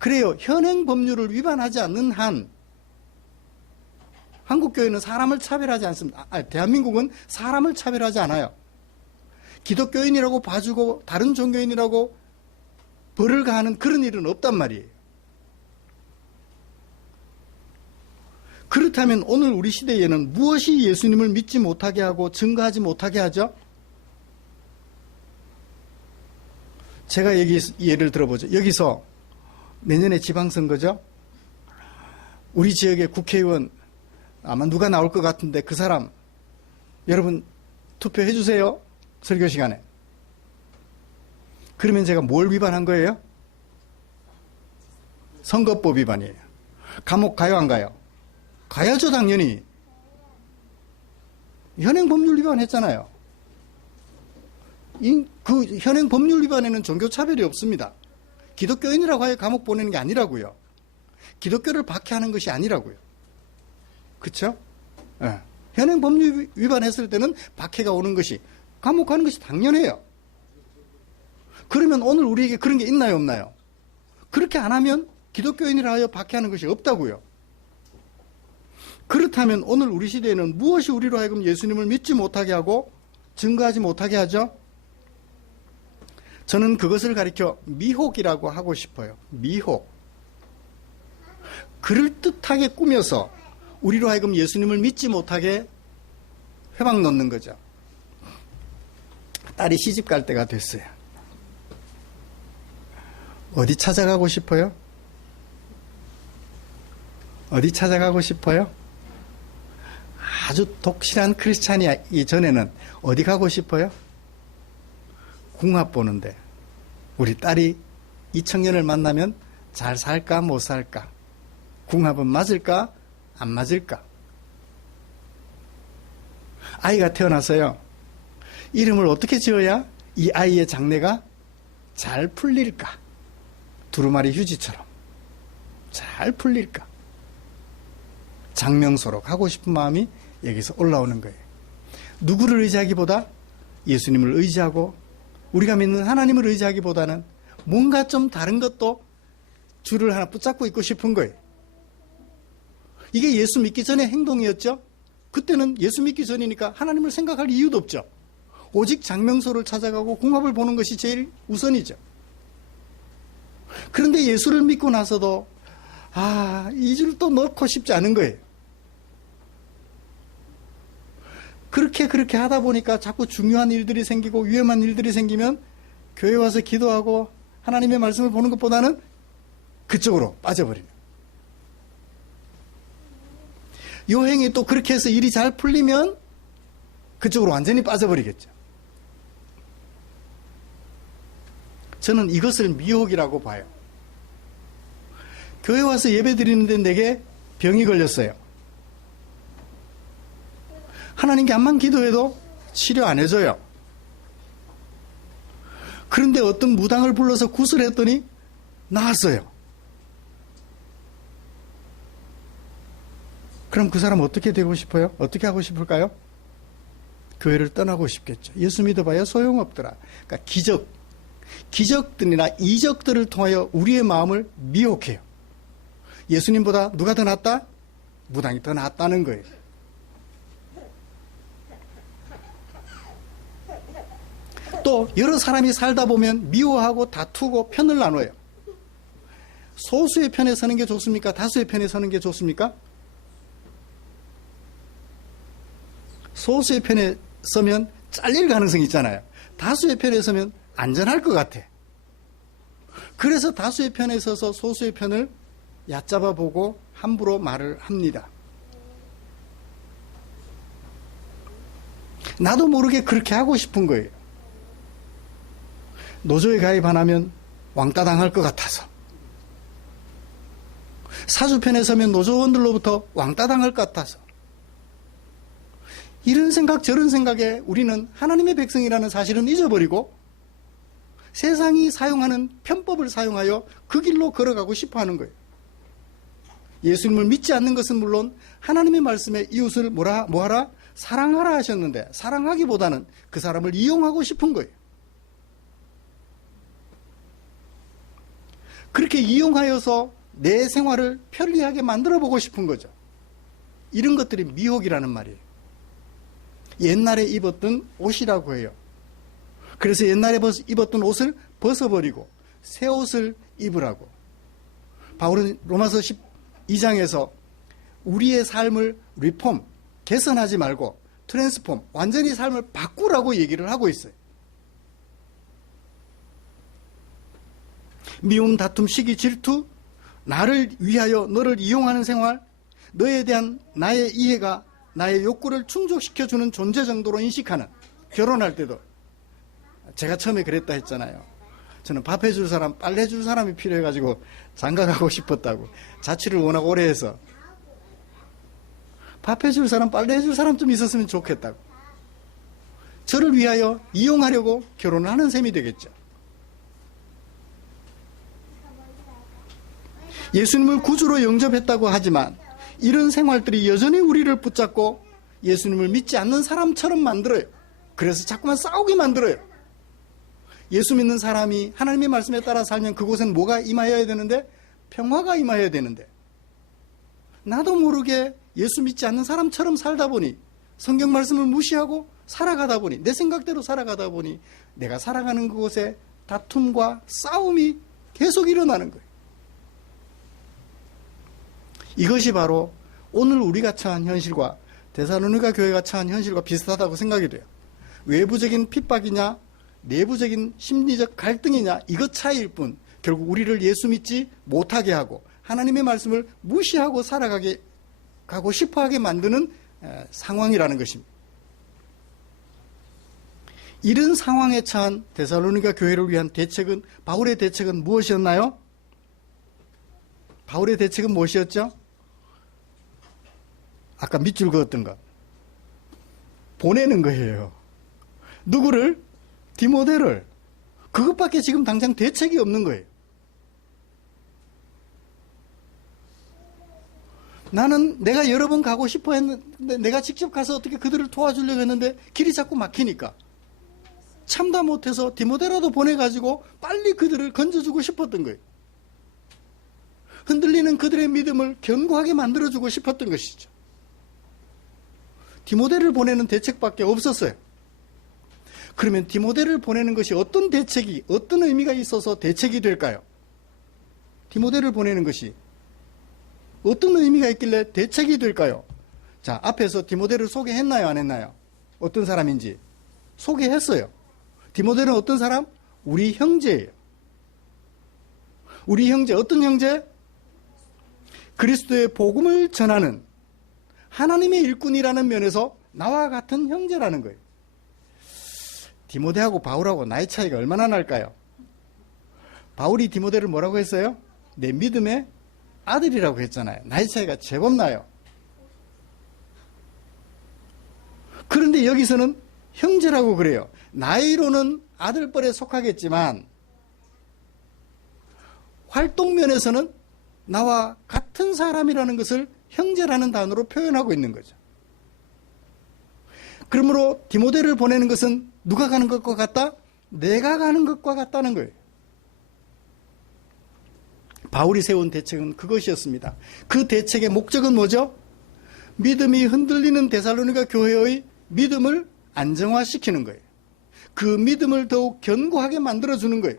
그래요. 현행 법률을 위반하지 않는 한 한국교회는 사람을 차별하지 않습니다. 대한민국은 사람을 차별하지 않아요. 기독교인이라고 봐주고 다른 종교인이라고 벌을 가하는 그런 일은 없단 말이에요. 그렇다면 오늘 우리 시대에는 무엇이 예수님을 믿지 못하게 하고 증거하지 못하게 하죠? 제가 여기 예를 들어보죠. 여기서 내년에 지방선거죠? 우리 지역의 국회의원 아마 누가 나올 것 같은데 그 사람 여러분 투표해 주세요. 설교 시간에. 그러면 제가 뭘 위반한 거예요? 선거법 위반이에요. 감옥 가요 안 가요? 가야죠, 당연히. 현행 법률 위반했잖아요. 그 현행 법률 위반에는 종교 차별이 없습니다. 기독교인이라고 하여 감옥 보내는 게 아니라고요. 기독교를 박해하는 것이 아니라고요. 그렇죠? 네. 현행 법률 위반했을 때는 박해가 오는 것이, 감옥 가는 것이 당연해요. 그러면 오늘 우리에게 그런 게 있나요, 없나요? 그렇게 안 하면 기독교인이라 하여 박해하는 것이 없다고요. 그렇다면 오늘 우리 시대에는 무엇이 우리로 하여금 예수님을 믿지 못하게 하고 증거하지 못하게 하죠? 저는 그것을 가리켜 미혹이라고 하고 싶어요. 미혹. 그럴듯하게 꾸며서 우리로 하여금 예수님을 믿지 못하게 회방 놓는 거죠. 딸이 시집 갈 때가 됐어요. 어디 찾아가고 싶어요? 어디 찾아가고 싶어요? 아주 독실한 크리스찬이 전에는 어디 가고 싶어요? 궁합 보는데 우리 딸이 이 청년을 만나면 잘 살까 못 살까? 궁합은 맞을까 안 맞을까? 아이가 태어나서요. 이름을 어떻게 지어야 이 아이의 장래가 잘 풀릴까? 두루마리 휴지처럼 잘 풀릴까? 장명소로 가고 싶은 마음이 여기서 올라오는 거예요. 누구를 의지하기보다 예수님을 의지하고 우리가 믿는 하나님을 의지하기보다는 뭔가 좀 다른 것도 줄을 하나 붙잡고 있고 싶은 거예요. 이게 예수 믿기 전의 행동이었죠. 그때는 예수 믿기 전이니까 하나님을 생각할 이유도 없죠. 오직 장명소를 찾아가고 궁합을 보는 것이 제일 우선이죠. 그런데 예수를 믿고 나서도 이 줄도 넣고 싶지 않은 거예요. 그렇게 하다 보니까 자꾸 중요한 일들이 생기고 위험한 일들이 생기면 교회 와서 기도하고 하나님의 말씀을 보는 것보다는 그쪽으로 빠져버리는. 요행이 또 그렇게 해서 일이 잘 풀리면 그쪽으로 완전히 빠져버리겠죠. 저는 이것을 미혹이라고 봐요. 교회 와서 예배 드리는데 내게 병이 걸렸어요. 하나님께 암만 기도해도 치료 안 해줘요. 그런데 어떤 무당을 불러서 구슬했더니 나았어요. 그럼 그 사람 어떻게 되고 싶어요? 어떻게 하고 싶을까요? 교회를 떠나고 싶겠죠. 예수 믿어봐야 소용없더라. 그러니까 기적들이나 이적들을 통하여 우리의 마음을 미혹해요. 예수님보다 누가 더 낫다? 무당이 더 낫다는 거예요. 또 여러 사람이 살다 보면 미워하고 다투고 편을 나눠요. 소수의 편에 서는 게 좋습니까? 다수의 편에 서는 게 좋습니까? 소수의 편에 서면 잘릴 가능성이 있잖아요. 다수의 편에 서면 안전할 것 같아. 그래서 다수의 편에 서서 소수의 편을 얕잡아 보고 함부로 말을 합니다. 나도 모르게 그렇게 하고 싶은 거예요. 노조에 가입 안 하면 왕따 당할 것 같아서. 사주편에 서면 노조원들로부터 왕따 당할 것 같아서. 이런 생각 저런 생각에 우리는 하나님의 백성이라는 사실은 잊어버리고 세상이 사용하는 편법을 사용하여 그 길로 걸어가고 싶어 하는 거예요. 예수님을 믿지 않는 것은 물론 하나님의 말씀에 이웃을 뭐하라? 사랑하라 하셨는데 사랑하기보다는 그 사람을 이용하고 싶은 거예요. 그렇게 이용하여서 내 생활을 편리하게 만들어 보고 싶은 거죠. 이런 것들이 미혹이라는 말이에요. 옛날에 입었던 옷이라고 해요. 그래서 옛날에 입었던 옷을 벗어버리고 새 옷을 입으라고. 바울은 로마서 12장에서 우리의 삶을 리폼, 개선하지 말고 트랜스폼, 완전히 삶을 바꾸라고 얘기를 하고 있어요. 미움, 다툼, 시기, 질투, 나를 위하여 너를 이용하는 생활, 너에 대한 나의 이해가 나의 욕구를 충족시켜주는 존재 정도로 인식하는, 결혼할 때도 제가 처음에 그랬다 했잖아요. 저는 밥 해줄 사람, 빨래 해줄 사람이 필요해가지고 장가가고 싶었다고. 자취를 워낙 오래 해서 밥 해줄 사람, 빨래 해줄 사람 좀 있었으면 좋겠다고. 저를 위하여 이용하려고 결혼을 하는 셈이 되겠죠. 예수님을 구주로 영접했다고 하지만 이런 생활들이 여전히 우리를 붙잡고 예수님을 믿지 않는 사람처럼 만들어요. 그래서 자꾸만 싸우게 만들어요. 예수 믿는 사람이 하나님의 말씀에 따라 살면 그곳엔 뭐가 임하여야 되는데? 평화가 임하여야 되는데, 나도 모르게 예수 믿지 않는 사람처럼 살다 보니, 성경 말씀을 무시하고 살아가다 보니, 내 생각대로 살아가다 보니 내가 살아가는 그곳에 다툼과 싸움이 계속 일어나는 거예요. 이것이 바로 오늘 우리가 처한 현실과 데살로니가 교회가 처한 현실과 비슷하다고 생각이 돼요. 외부적인 핍박이냐 내부적인 심리적 갈등이냐 이것 차이일 뿐 결국 우리를 예수 믿지 못하게 하고 하나님의 말씀을 무시하고 살아가게 가고 싶어하게 만드는 상황이라는 것입니다. 이런 상황에 처한 데살로니가 교회를 위한 대책은, 바울의 대책은 무엇이었나요? 바울의 대책은 무엇이었죠? 아까 밑줄 그었던 것. 보내는 거예요. 누구를? 디모데를. 그것밖에 지금 당장 대책이 없는 거예요. 나는 내가 여러 번 가고 싶어 했는데, 내가 직접 가서 어떻게 그들을 도와주려고 했는데 길이 자꾸 막히니까 참다 못해서 디모데라도 보내가지고 빨리 그들을 건져주고 싶었던 거예요. 흔들리는 그들의 믿음을 견고하게 만들어주고 싶었던 것이죠. 디모데를 보내는 대책밖에 없었어요. 그러면 디모데를 보내는 것이 어떤 대책이, 어떤 의미가 있어서 대책이 될까요? 디모데를 보내는 것이 어떤 의미가 있길래 대책이 될까요? 자, 앞에서 디모데를 소개했나요, 안 했나요? 어떤 사람인지 소개했어요. 디모데는 어떤 사람? 우리 형제예요. 우리 형제, 어떤 형제? 그리스도의 복음을 전하는 하나님의 일꾼이라는 면에서 나와 같은 형제라는 거예요. 디모데하고 바울하고 나이 차이가 얼마나 날까요? 바울이 디모데를 뭐라고 했어요? 내 믿음의 아들이라고 했잖아요. 나이 차이가 제법 나요. 그런데 여기서는 형제라고 그래요. 나이로는 아들뻘에 속하겠지만 활동면에서는 나와 같은 사람이라는 것을 형제라는 단어로 표현하고 있는 거죠. 그러므로 디모데를 보내는 것은 누가 가는 것과 같다? 내가 가는 것과 같다는 거예요. 바울이 세운 대책은 그것이었습니다. 그 대책의 목적은 뭐죠? 믿음이 흔들리는 데살로니가 교회의 믿음을 안정화시키는 거예요. 그 믿음을 더욱 견고하게 만들어주는 거예요.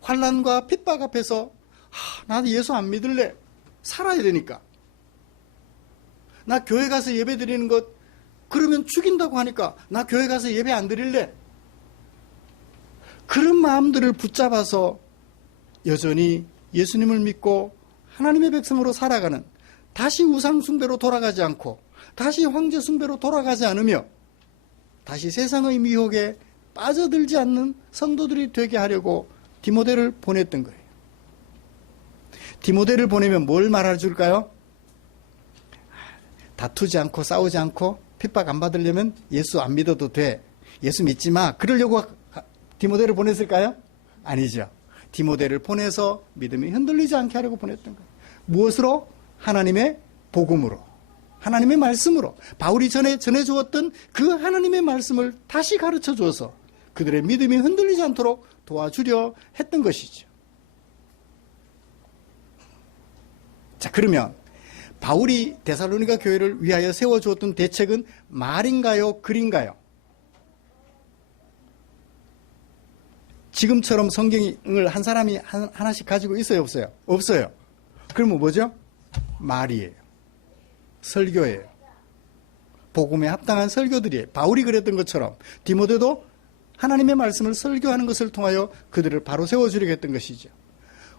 환난과 핍박 앞에서 나도 예수 안 믿을래. 살아야 되니까. 나 교회 가서 예배 드리는 것 그러면 죽인다고 하니까 나 교회 가서 예배 안 드릴래. 그런 마음들을 붙잡아서 여전히 예수님을 믿고 하나님의 백성으로 살아가는, 다시 우상숭배로 돌아가지 않고 다시 황제숭배로 돌아가지 않으며 다시 세상의 미혹에 빠져들지 않는 성도들이 되게 하려고 디모데를 보냈던 거예요. 디모데를 보내면 뭘 말해줄까요? 다투지 않고 싸우지 않고 핍박 안 받으려면 예수 안 믿어도 돼. 예수 믿지 마. 그러려고 디모데를 보냈을까요? 아니죠. 디모데를 보내서 믿음이 흔들리지 않게 하려고 보냈던 거예요. 무엇으로? 하나님의 복음으로, 하나님의 말씀으로, 바울이 전에 전해주었던 그 하나님의 말씀을 다시 가르쳐 주어서 그들의 믿음이 흔들리지 않도록 도와주려 했던 것이죠. 자, 그러면 바울이 데살로니가 교회를 위하여 세워주었던 대책은 말인가요, 글인가요? 지금처럼 성경을 한 사람이 하나씩 가지고 있어요, 없어요? 없어요. 그러면 뭐죠? 말이에요. 설교예요. 복음에 합당한 설교들이에요. 바울이 그랬던 것처럼 디모데도 하나님의 말씀을 설교하는 것을 통하여 그들을 바로 세워주려고 했던 것이죠.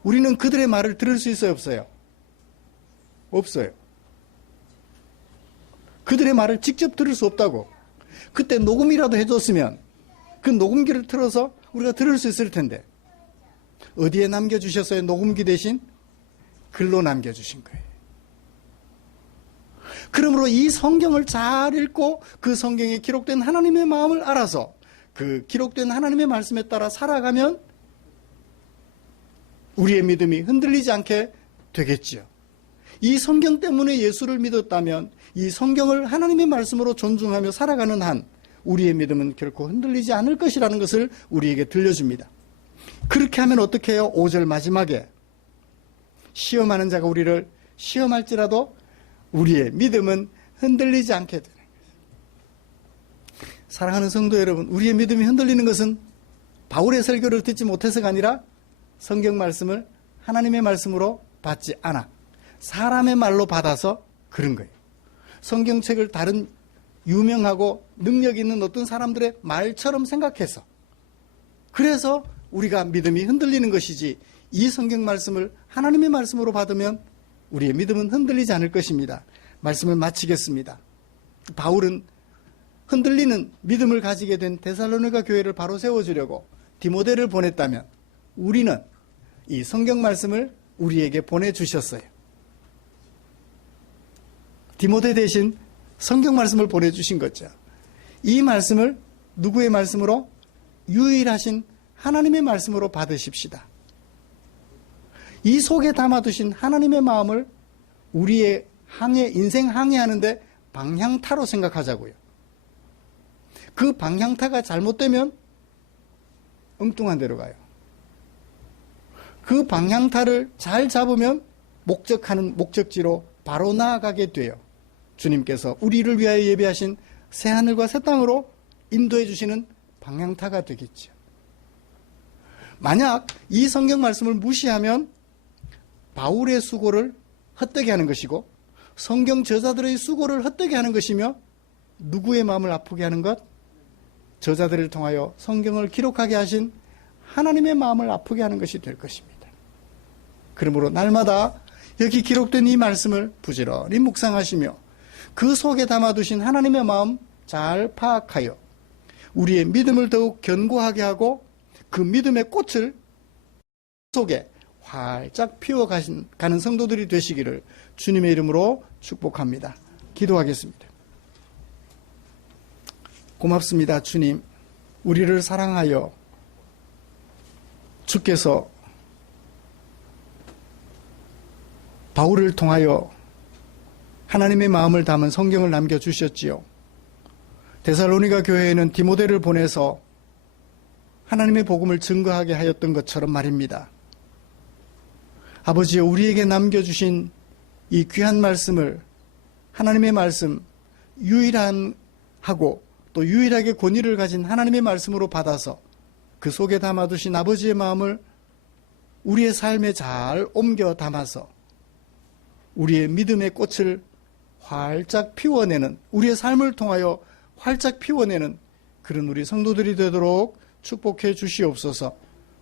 우리는 그들의 말을 들을 수 있어요, 없어요? 없어요. 그들의 말을 직접 들을 수 없다고. 그때 녹음이라도 해줬으면 그 녹음기를 틀어서 우리가 들을 수 있을 텐데 어디에 남겨주셨어요? 녹음기 대신 글로 남겨주신 거예요. 그러므로 이 성경을 잘 읽고 그 성경에 기록된 하나님의 마음을 알아서 그 기록된 하나님의 말씀에 따라 살아가면 우리의 믿음이 흔들리지 않게 되겠지요. 이 성경 때문에 예수를 믿었다면 이 성경을 하나님의 말씀으로 존중하며 살아가는 한 우리의 믿음은 결코 흔들리지 않을 것이라는 것을 우리에게 들려줍니다. 그렇게 하면 어떻게 해요? 5절 마지막에 시험하는 자가 우리를 시험할지라도 우리의 믿음은 흔들리지 않게 되는 거예요. 사랑하는 성도 여러분, 우리의 믿음이 흔들리는 것은 바울의 설교를 듣지 못해서가 아니라 성경 말씀을 하나님의 말씀으로 받지 않아 사람의 말로 받아서 그런 거예요. 성경책을 다른 유명하고 능력 있는 어떤 사람들의 말처럼 생각해서, 그래서 우리가 믿음이 흔들리는 것이지, 이 성경 말씀을 하나님의 말씀으로 받으면 우리의 믿음은 흔들리지 않을 것입니다. 말씀을 마치겠습니다. 바울은 흔들리는 믿음을 가지게 된 데살로니가 교회를 바로 세워주려고 디모데를 보냈다면 우리는 이 성경 말씀을 우리에게 보내주셨어요. 디모데 대신 성경 말씀을 보내주신 거죠. 이 말씀을 누구의 말씀으로? 유일하신 하나님의 말씀으로 받으십시다. 이 속에 담아두신 하나님의 마음을 우리의 인생 항해하는데 방향타로 생각하자고요. 그 방향타가 잘못되면 엉뚱한 데로 가요. 그 방향타를 잘 잡으면 목적하는 목적지로 바로 나아가게 돼요. 주님께서 우리를 위하여 예비하신 새하늘과 새 땅으로 인도해 주시는 방향타가 되겠죠. 만약 이 성경 말씀을 무시하면 바울의 수고를 헛되게 하는 것이고 성경 저자들의 수고를 헛되게 하는 것이며 누구의 마음을 아프게 하는 것? 저자들을 통하여 성경을 기록하게 하신 하나님의 마음을 아프게 하는 것이 될 것입니다. 그러므로 날마다 여기 기록된 이 말씀을 부지런히 묵상하시며 그 속에 담아두신 하나님의 마음 잘 파악하여 우리의 믿음을 더욱 견고하게 하고 그 믿음의 꽃을 속에 활짝 피워가는 성도들이 되시기를 주님의 이름으로 축복합니다. 기도하겠습니다. 고맙습니다. 주님, 우리를 사랑하여 주께서 바울을 통하여 하나님의 마음을 담은 성경을 남겨주셨지요. 데살로니가 교회에는 디모데를 보내서 하나님의 복음을 증거하게 하였던 것처럼 말입니다. 아버지여, 우리에게 남겨주신 이 귀한 말씀을, 하나님의 말씀, 유일하고 또 유일하게 권위를 가진 하나님의 말씀으로 받아서 그 속에 담아두신 아버지의 마음을 우리의 삶에 잘 옮겨 담아서 우리의 믿음의 꽃을 활짝 피워내는, 우리의 삶을 통하여 활짝 피워내는 그런 우리 성도들이 되도록 축복해 주시옵소서.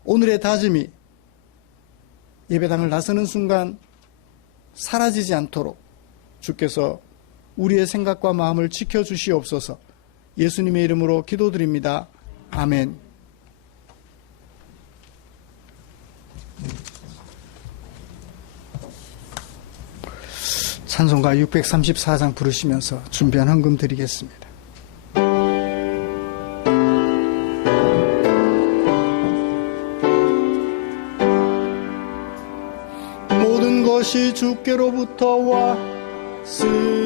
오늘의 다짐이 예배당을 나서는 순간 사라지지 않도록 주께서 우리의 생각과 마음을 지켜주시옵소서. 예수님의 이름으로 기도드립니다. 아멘. 찬송가 634장 부르시면서 준비한 헌금 드리겠습니다. 모든 것이 주께로부터 왔으니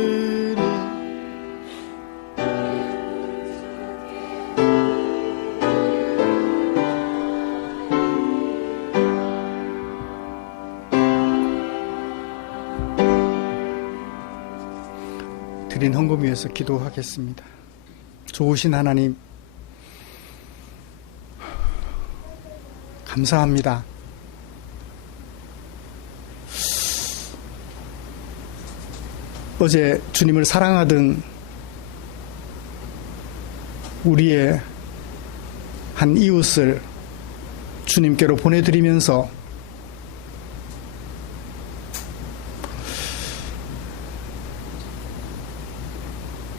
드린 헌금 위해서 기도하겠습니다. 좋으신 하나님, 감사합니다. 어제 주님을 사랑하던 우리의 한 이웃을 주님께로 보내드리면서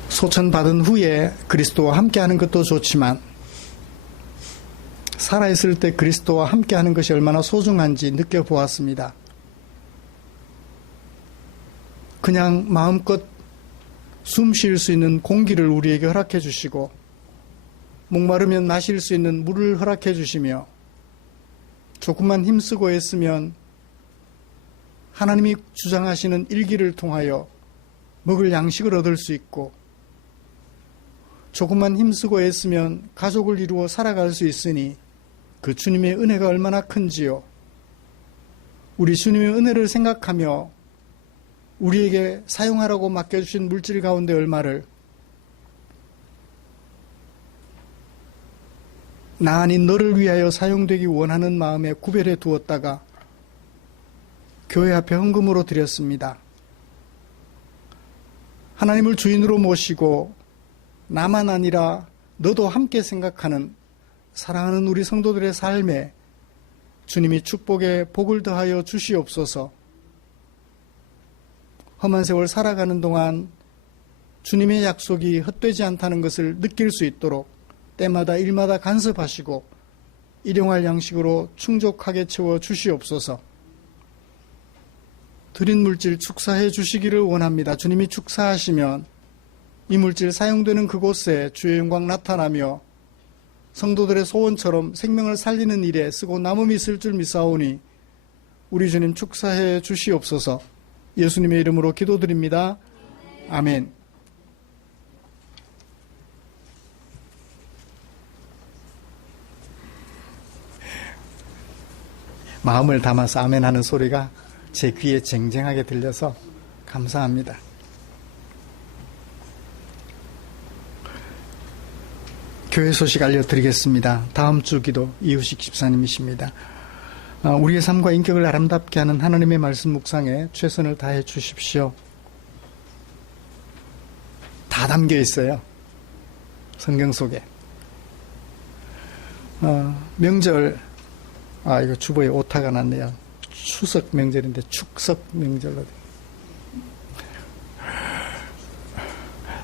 소천받은 후에 그리스도와 함께하는 것도 좋지만 살아있을 때 그리스도와 함께하는 것이 얼마나 소중한지 느껴보았습니다. 그냥 마음껏 숨 쉴 수 있는 공기를 우리에게 허락해 주시고 목마르면 마실 수 있는 물을 허락해 주시며 조금만 힘쓰고 애쓰면 하나님이 주장하시는 일기를 통하여 먹을 양식을 얻을 수 있고 조금만 힘쓰고 애쓰면 가족을 이루어 살아갈 수 있으니 그 주님의 은혜가 얼마나 큰지요. 우리 주님의 은혜를 생각하며 우리에게 사용하라고 맡겨주신 물질 가운데 얼마를 나 아닌 너를 위하여 사용되기 원하는 마음에 구별해 두었다가 교회 앞에 헌금으로 드렸습니다. 하나님을 주인으로 모시고 나만 아니라 너도 함께 생각하는 사랑하는 우리 성도들의 삶에 주님이 축복의 복을 더하여 주시옵소서. 험한 세월 살아가는 동안 주님의 약속이 헛되지 않다는 것을 느낄 수 있도록 때마다 일마다 간섭하시고 일용할 양식으로 충족하게 채워 주시옵소서. 드린 물질 축사해 주시기를 원합니다. 주님이 축사하시면 이 물질 사용되는 그곳에 주의 영광 나타나며 성도들의 소원처럼 생명을 살리는 일에 쓰고 남음이 있을 줄 믿사오니 우리 주님 축사해 주시옵소서. 예수님의 이름으로 기도드립니다. 아멘. 마음을 담아서 아멘 하는 소리가 제 귀에 쟁쟁하게 들려서 감사합니다. 교회 소식 알려드리겠습니다. 다음 주 기도 이우식 집사님이십니다. 우리의 삶과 인격을 아름답게 하는 하나님의 말씀 묵상에 최선을 다해 주십시오. 다 담겨 있어요. 성경 속에. 명절, 이거 주보에 오타가 났네요. 추석 명절인데 축석 명절로.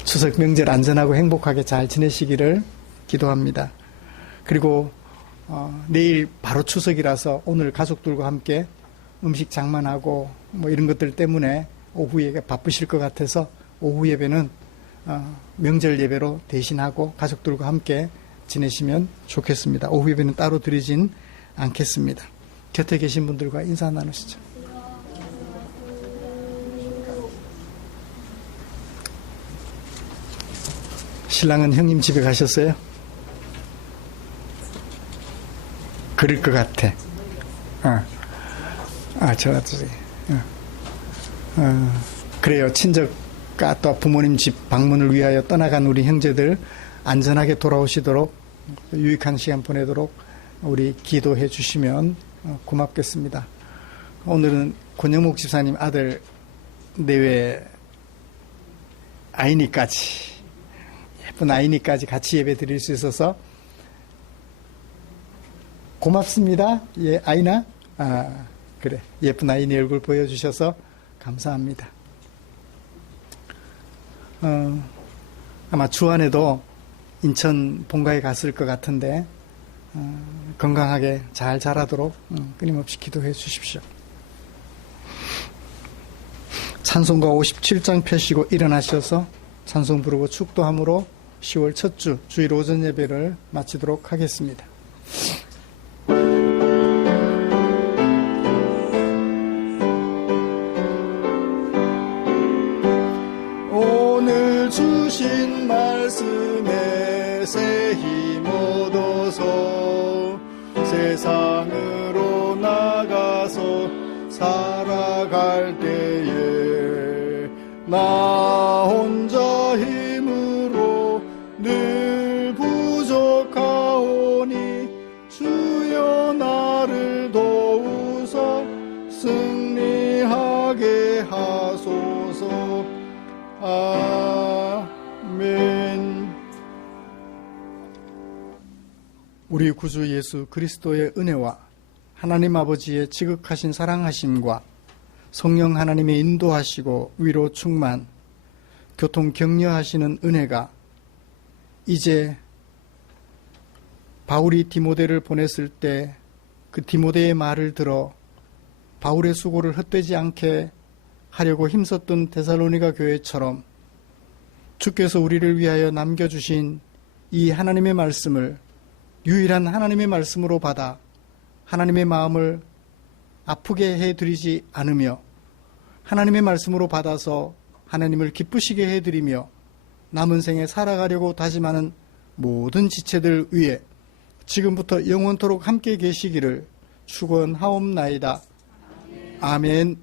추석 명절 안전하고 행복하게 잘 지내시기를 기도합니다. 그리고 내일 바로 추석이라서 오늘 가족들과 함께 음식 장만하고 뭐 이런 것들 때문에 오후 예배 바쁘실 것 같아서 오후 예배는 명절 예배로 대신하고 가족들과 함께 지내시면 좋겠습니다. 오후 예배는 따로 드리진 않겠습니다. 곁에 계신 분들과 인사 나누시죠. 신랑은 형님 집에 가셨어요? 그럴 것 같아. 그래요. 친척과 또 부모님 집 방문을 위하여 떠나간 우리 형제들 안전하게 돌아오시도록 유익한 시간 보내도록 우리 기도해 주시면 고맙겠습니다. 오늘은 권영목 집사님 아들 내외 아이니까지 예쁜 아이니까지 같이 예배 드릴 수 있어서 고맙습니다. 예, 아이나? 그래. 예쁜 아이니 얼굴 보여주셔서 감사합니다. 아마 주안에도 인천 본가에 갔을 것 같은데, 건강하게 잘 자라도록 끊임없이 기도해 주십시오. 찬송가 57장 펴시고 일어나셔서 찬송 부르고 축도함으로 10월 첫 주 주일 오전 예배를 마치도록 하겠습니다. 오늘 주신 말씀에 새 힘 얻어서 세상으로 나가서 살아갈 때에 나 혼자 힘으로 늘 부족하오니 주여 나를 도우사 승리하게 하소서. 아멘. 우리 구주 예수 그리스도의 은혜와 하나님 아버지의 지극하신 사랑하심과 성령 하나님의 인도하시고 위로 충만, 교통 격려하시는 은혜가 이제 바울이 디모데를 보냈을 때 그 디모데의 말을 들어 바울의 수고를 헛되지 않게 하려고 힘썼던 데살로니가 교회처럼 주께서 우리를 위하여 남겨주신 이 하나님의 말씀을 유일한 하나님의 말씀으로 받아 하나님의 마음을 아프게 해드리지 않으며 하나님의 말씀으로 받아서 하나님을 기쁘시게 해드리며 남은 생에 살아가려고 다짐하는 모든 지체들 위해 지금부터 영원토록 함께 계시기를 축원하옵나이다. 아멘.